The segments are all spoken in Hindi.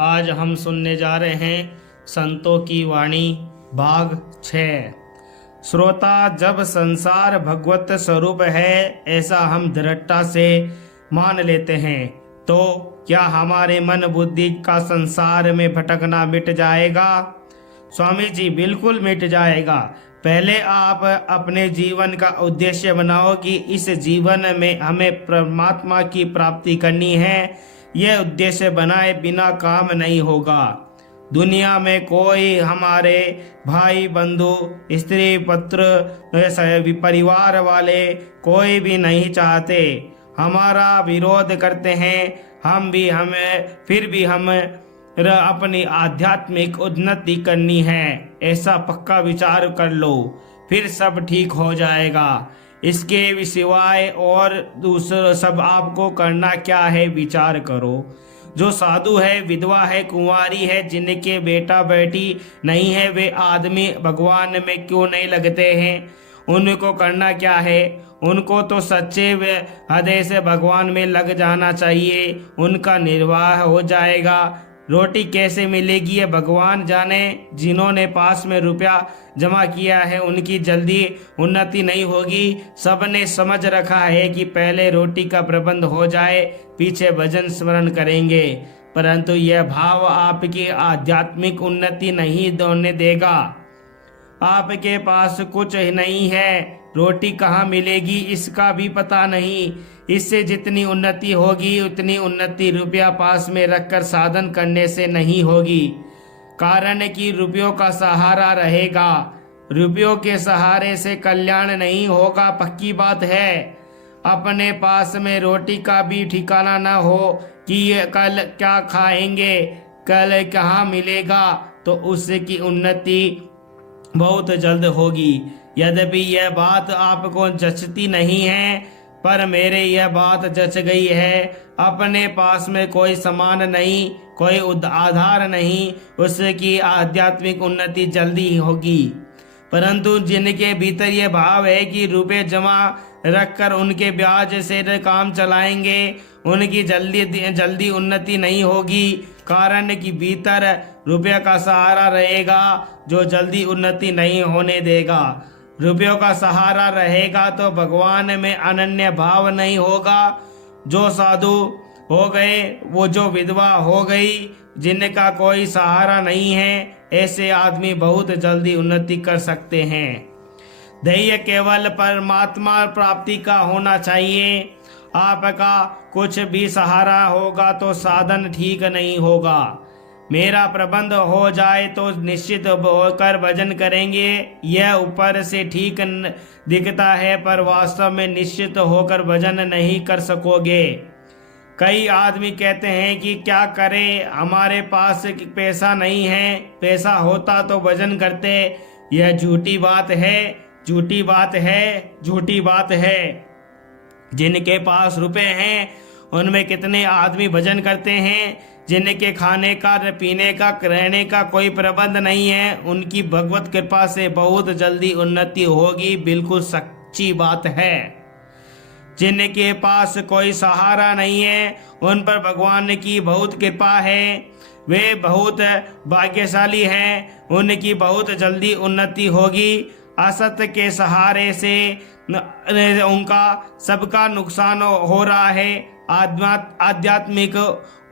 आज हम सुनने जा रहे हैं संतों की वाणी भाग 6। श्रोता, जब संसार भगवत स्वरूप है ऐसा हम दृढ़ता से मान लेते हैं तो क्या हमारे मन बुद्धि का संसार में भटकना मिट जाएगा? स्वामी जी, बिल्कुल मिट जाएगा। पहले आप अपने जीवन का उद्देश्य बनाओ कि इस जीवन में हमें परमात्मा की प्राप्ति करनी है। यह उद्देश्य बनाए बिना काम नहीं होगा। दुनिया में कोई हमारे भाई बंधु स्त्री पुत्र परिवार वाले कोई भी नहीं चाहते, हमारा विरोध करते हैं। फिर भी हम अपनी आध्यात्मिक उन्नति करनी है, ऐसा पक्का विचार कर लो, फिर सब ठीक हो जाएगा। इसके सिवाय और दूसरा सब आपको करना क्या है, विचार करो। जो साधु है, विधवा है, कुंवारी है, जिनके बेटा बेटी नहीं है, वे आदमी भगवान में क्यों नहीं लगते हैं? उनको करना क्या है? उनको तो सच्चे हृदय से भगवान में लग जाना चाहिए, उनका निर्वाह हो जाएगा। रोटी कैसे मिलेगी ये भगवान जाने। जिन्होंने पास में रुपया जमा किया है उनकी जल्दी उन्नति नहीं होगी। सबने समझ रखा है कि पहले रोटी का प्रबंध हो जाए, पीछे भजन स्मरण करेंगे, परंतु यह भाव आपकी आध्यात्मिक उन्नति नहीं होने देगा। आपके पास कुछ नहीं है, रोटी कहाँ मिलेगी इसका भी पता नहीं। इससे जितनी उन्नति होगी उतनी उन्नति रुपया पास में रखकर साधन करने से नहीं होगी। कारण कि रुपयों का सहारा रहेगा, रुपयों के सहारे से कल्याण नहीं होगा, पक्की बात है। अपने पास में रोटी का भी ठिकाना न हो कि ये कल क्या खाएंगे, कल कहाँ मिलेगा, तो उसकी उन्नति बहुत जल्द होगी। यद्यपि यह बात आपको जचती नहीं है, पर मेरे यह बात जच गई है। अपने पास में कोई सामान नहीं, कोई आधार नहीं, उसकी आध्यात्मिक उन्नति जल्दी ही होगी। परंतु जिनके भीतर यह भाव है कि रुपए जमा रखकर उनके ब्याज से काम चलाएंगे, उनकी जल्दी उन्नति नहीं होगी। कारण कि भीतर रुपये का सहारा रहेगा जो जल्दी उन्नति नहीं होने देगा। रुपयों का सहारा रहेगा तो भगवान में अनन्य भाव नहीं होगा। जो साधु हो गए, वो जो विधवा हो गई, जिनका कोई सहारा नहीं है, ऐसे आदमी बहुत जल्दी उन्नति कर सकते हैं। ध्येय केवल परमात्मा प्राप्ति का होना चाहिए। आपका कुछ भी सहारा होगा तो साधन ठीक नहीं होगा। मेरा प्रबंध हो जाए तो निश्चित होकर भजन करेंगे। यह ऊपर से ठीक दिखता है, पर वास्तव में निश्चित होकर भजन नहीं कर सकोगे। कई आदमी कहते हैं कि क्या करें, हमारे पास पैसा नहीं है, पैसा होता तो भजन करते। यह झूठी बात है, झूठी बात है, झूठी बात है। जिनके पास रुपए हैं उनमें कितने आदमी भजन करते हैं। जिनके खाने का, पीने का, रहने का कोई प्रबंध नहीं है, उनकी भगवत कृपा से बहुत जल्दी उन्नति होगी, बिल्कुल सच्ची बात है। जिनके पास कोई सहारा नहीं है, उन पर भगवान की बहुत कृपा है, वे बहुत भाग्यशाली हैं, उनकी बहुत जल्दी उन्नति होगी। असत्य के सहारे से उनका सबका नुकसान हो रहा है, आध्यात्मिक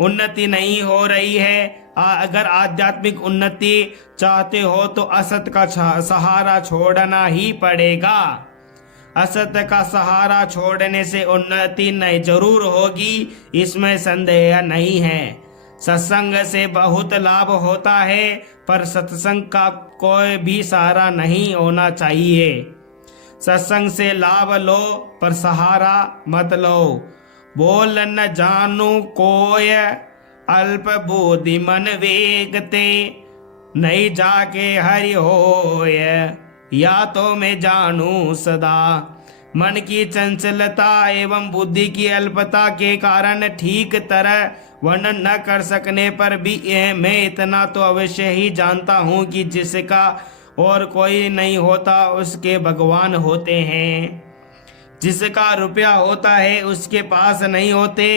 उन्नति नहीं हो रही है। अगर आध्यात्मिक उन्नति चाहते हो तो असत का सहारा छोड़ना ही पड़ेगा। असत्य का सहारा छोड़ने से उन्नति नहीं जरूर होगी, इसमें संदेह नहीं है। सत्संग से बहुत लाभ होता है, पर सत्संग का कोई भी सहारा नहीं होना चाहिए। सत्संग से लाभ लो पर सहारा मत लो। बोल न जानू कोय अल्प बुद्धि मन वेगते, नहीं जाके हरि होय या तो मैं जानू सदा। मन की चंचलता एवं बुद्धि की अल्पता के कारण ठीक तरह वर्णन न कर सकने पर भी मैं इतना तो अवश्य ही जानता हूँ कि जिसका और कोई नहीं होता उसके भगवान होते हैं। जिसका रुपया होता है उसके पास नहीं होते।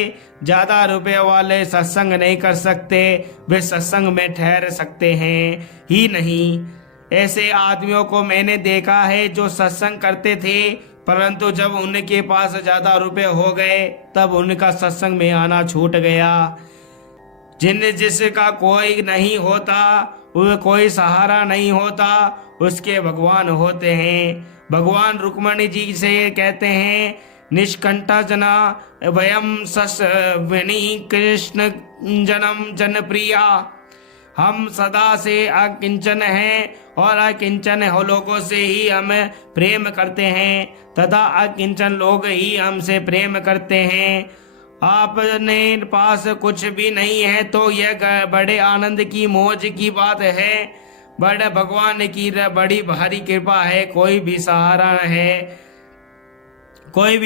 ज्यादा रुपये वाले सत्संग नहीं कर सकते, वे सत्संग में ठहर सकते हैं ही नहीं। ऐसे आदमियों को मैंने देखा है जो सत्संग करते थे, परंतु जब उनके पास ज्यादा रुपए हो गए तब उनका सत्संग में आना छूट गया। जिसका कोई नहीं होता, वह कोई सहारा नहीं होता, उसके भगवान होते हैं। भगवान रुक्मणी जी से कहते हैं, निष्कंठा जना वयम सस्विनी कृष्ण जनम जनप्रिया। हम सदा से अकिंचन हैं और अकिंचन लोगों से ही हम प्रेम करते हैं तथा अकिंचन लोग ही हमसे प्रेम करते हैं। आपने पास कुछ भी नहीं है तो यह बड़े आनंद की मौज की बात है। बड़े भगवान की बड़ी भारी कृपा है। कोई भी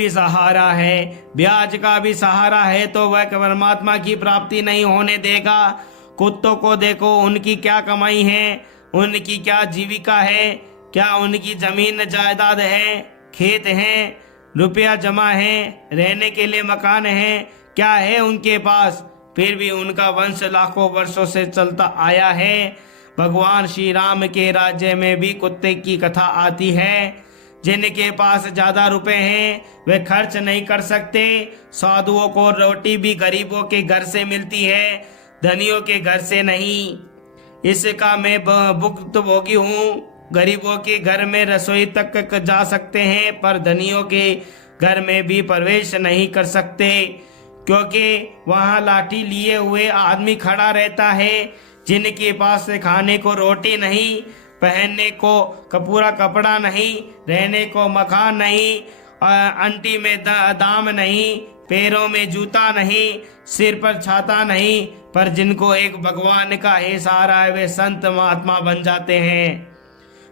सहारा है, ब्याज का भी सहारा है तो वह परमात्मा की प्राप्ति नहीं होने देगा। कुत्तों को देखो, उनकी क्या कमाई है, उनकी क्या जीविका है, क्या उनकी जमीन जायदाद है, खेत हैं, रुपया जमा है, रहने के लिए मकान है, क्या है उनके पास, फिर भी उनका वंश लाखों वर्षों से चलता आया है। भगवान श्री राम के राज्य में भी कुत्ते की कथा आती है। जिनके पास ज्यादा रुपए हैं वे खर्च नहीं कर सकते। साधुओं को रोटी भी गरीबों के घर से मिलती है, धनियों के घर से नहीं। इसका मैं भुक्तभोगी हूँ। गरीबों के घर में रसोई तक जा सकते हैं पर धनियों के घर में भी प्रवेश नहीं कर सकते, क्योंकि वहाँ लाठी लिए हुए आदमी खड़ा रहता है। जिनके पास खाने को रोटी नहीं, पहनने को पूरा कपड़ा नहीं, रहने को मकान नहीं, अंटी में दाम नहीं, पैरों में जूता नहीं, सिर पर छाता नहीं, पर जिनको एक भगवान का ही सहारा है वे संत महात्मा बन जाते हैं।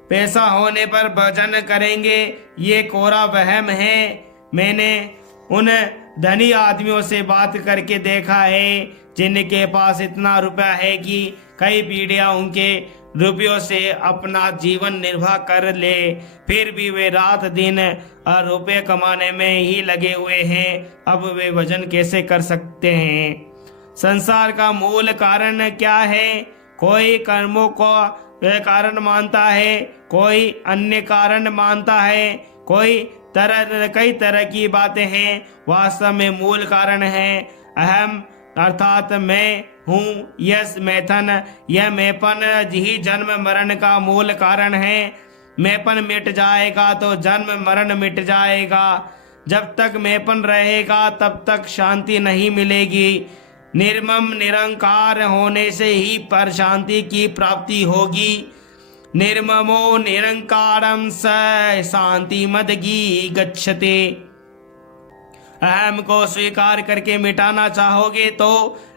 पैसा होने पर भजन करेंगे ये कोरा वहम है। मैंने उन धनी आदमियों से बात करके देखा है जिनके पास इतना रुपया है कि कई पीढ़ियां उनके रुपयों से अपना जीवन निर्वाह कर ले, फिर भी वे रात दिन रुपये कमाने में ही लगे हुए हैं। अब वे भजन कैसे कर सकते हैं? संसार का मूल कारण क्या है? कोई कर्मों को कारण मानता है, कोई अन्य कारण मानता है, कई तरह की बातें हैं। वास्तव में मूल कारण है अहम, अर्थात मैं हूँ, यस मैथन। यह मैपन ही जन्म मरण का मूल कारण है। मैपन मिट जाएगा तो जन्म मरण मिट जाएगा। जब तक मैपन रहेगा तब तक शांति नहीं मिलेगी। निर्मम निरंकार होने से ही पर शांति की प्राप्ति होगी। निर्ममो निरंकारम स शांति मदगी गच्छते। अहम को स्वीकार करके मिटाना चाहोगे तो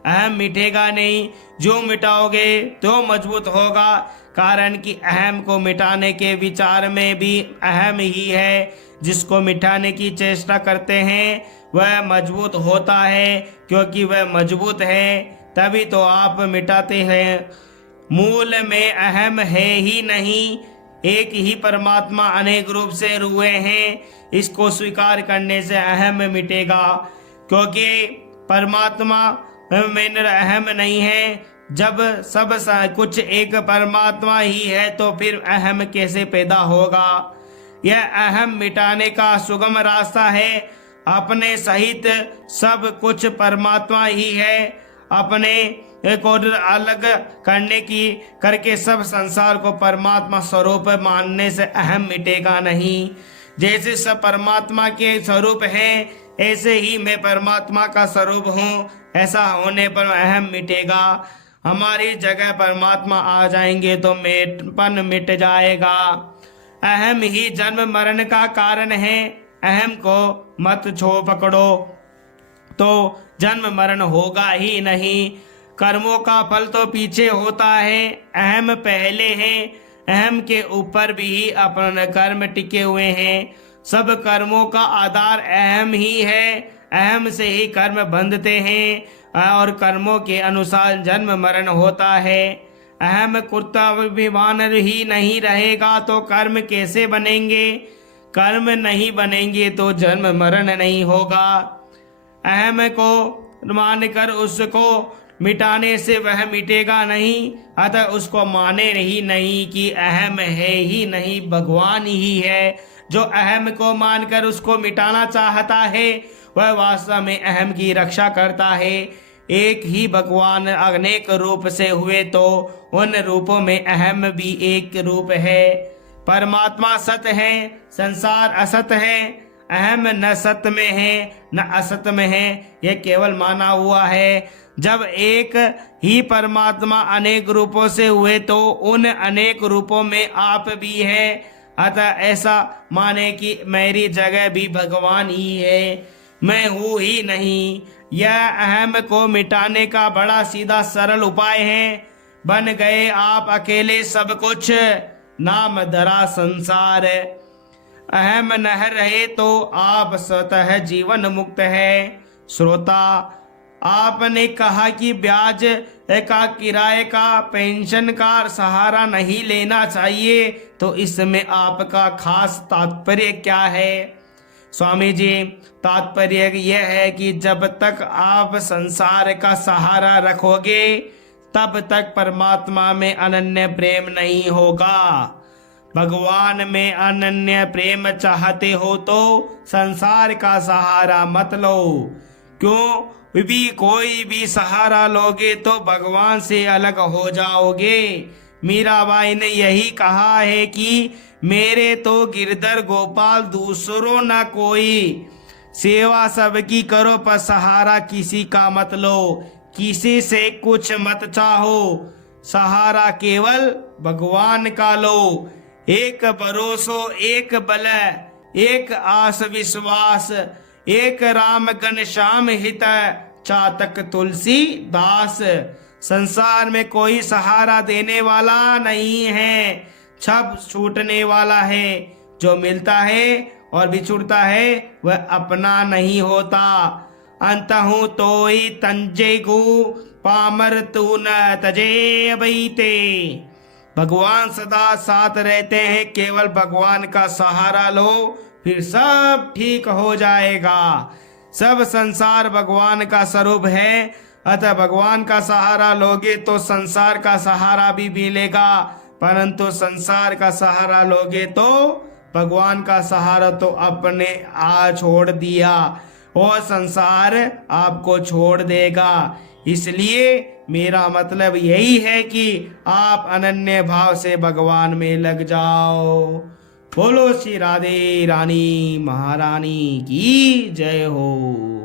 अहम मिटेगा नहीं, जो मिटाओगे तो मजबूत होगा। कारण कि अहम को मिटाने के विचार में भी अहम ही है। जिसको मिटाने की चेष्टा करते हैं वह मजबूत होता है, क्योंकि वह मजबूत है तभी तो आप मिटाते हैं। मूल में अहम है ही नहीं, एक ही परमात्मा अनेक रूप से रुए हैं। इसको स्वीकार करने से अहम मिटेगा, क्योंकि परमात्मा में अहम नहीं है। जब सब कुछ एक परमात्मा ही है तो फिर अहम कैसे पैदा होगा? यह अहम मिटाने का सुगम रास्ता है। अपने सहित सब कुछ परमात्मा ही है। अपने को अलग करके सब संसार को परमात्मा स्वरूप मानने से अहम मिटेगा नहीं। जैसे सब परमात्मा के स्वरूप हैं, ऐसे ही मैं परमात्मा का स्वरूप हूँ। ऐसा होने पर अहम मिटेगा। हमारी जगह परमात्मा आ जाएंगे तो मेटपन मिट जाएगा। अहम ही जन्म मरण का कारण है। अहम को मत पकड़ो तो जन्म मरण होगा ही नहीं। कर्मों का फल तो पीछे होता है, अहम पहले है। अहम के ऊपर भी अपने कर्म टिके हुए हैं। सब कर्मों का आधार अहम ही है। अहम से ही कर्म बंधते हैं और कर्मों के अनुसार जन्म मरण होता है। अहम कर्तव्याभिमान ही नहीं रहेगा तो कर्म कैसे बनेंगे? कर्म नहीं बनेंगे तो जन्म मरण नहीं होगा। अहम को मानकर उसको मिटाने से वह मिटेगा नहीं, अतः उसको माने ही नहीं कि अहम है ही नहीं, भगवान ही है। जो अहम को मानकर उसको मिटाना चाहता है वह वास्तव में अहम की रक्षा करता है। एक ही भगवान अनेक रूप से हुए तो उन रूपों में अहम भी एक रूप है। परमात्मा सत्य है, संसार असत है। अहम न सत्य में है न असत में है, यह केवल माना हुआ है। जब एक ही परमात्मा अनेक रूपों से हुए तो उन अनेक रूपों में आप भी है। अतः ऐसा माने कि मेरी जगह भी भगवान ही है, मैं हूँ ही नहीं। यह अहम को मिटाने का बड़ा सीधा सरल उपाय है। बन गए आप अकेले सब कुछ, नाम धरा संसार। अहम न रहे तो आप स्वतः जीवन मुक्त है। श्रोता, आपने कहा कि ब्याज का, किराए का, पेंशन का सहारा नहीं लेना चाहिए, तो इसमें आपका खास तात्पर्य क्या है? स्वामी जी, तात्पर्य यह है कि जब तक आप संसार का सहारा रखोगे तब तक परमात्मा में अनन्य प्रेम नहीं होगा। भगवान में अनन्य प्रेम चाहते हो तो संसार का सहारा मत लो। क्यों भी कोई भी सहारा लोगे तो भगवान से अलग हो जाओगे। मीराबाई ने यही कहा है कि मेरे तो गिरधर गोपाल दूसरों ना कोई, सेवा सबकी करो पर सहारा किसी का मत लो, किसी से कुछ मत चाहो, सहारा केवल भगवान का लो। एक भरोसो एक बल, एक आस विश्वास, एक राम घनश्याम हित, चातक तुलसी दास। संसार में कोई सहारा देने वाला नहीं है, सब छूटने वाला है। जो मिलता है और बिछुड़ता है वह अपना नहीं होता। अंतहु तोई तंजे गु, पामर तू न तजे अबैते। भगवान सदा साथ रहते हैं, केवल भगवान का सहारा लो, फिर सब ठीक हो जाएगा। सब संसार भगवान का स्वरूप है, अतः भगवान का सहारा लोगे तो संसार का सहारा भी मिलेगा, परंतु संसार का सहारा लोगे तो भगवान का सहारा तो अपने छोड़ दिया और संसार आपको छोड़ देगा। इसलिए मेरा मतलब यही है कि आप अनन्य भाव से भगवान में लग जाओ। बोलो श्री राधे रानी महारानी की जय हो।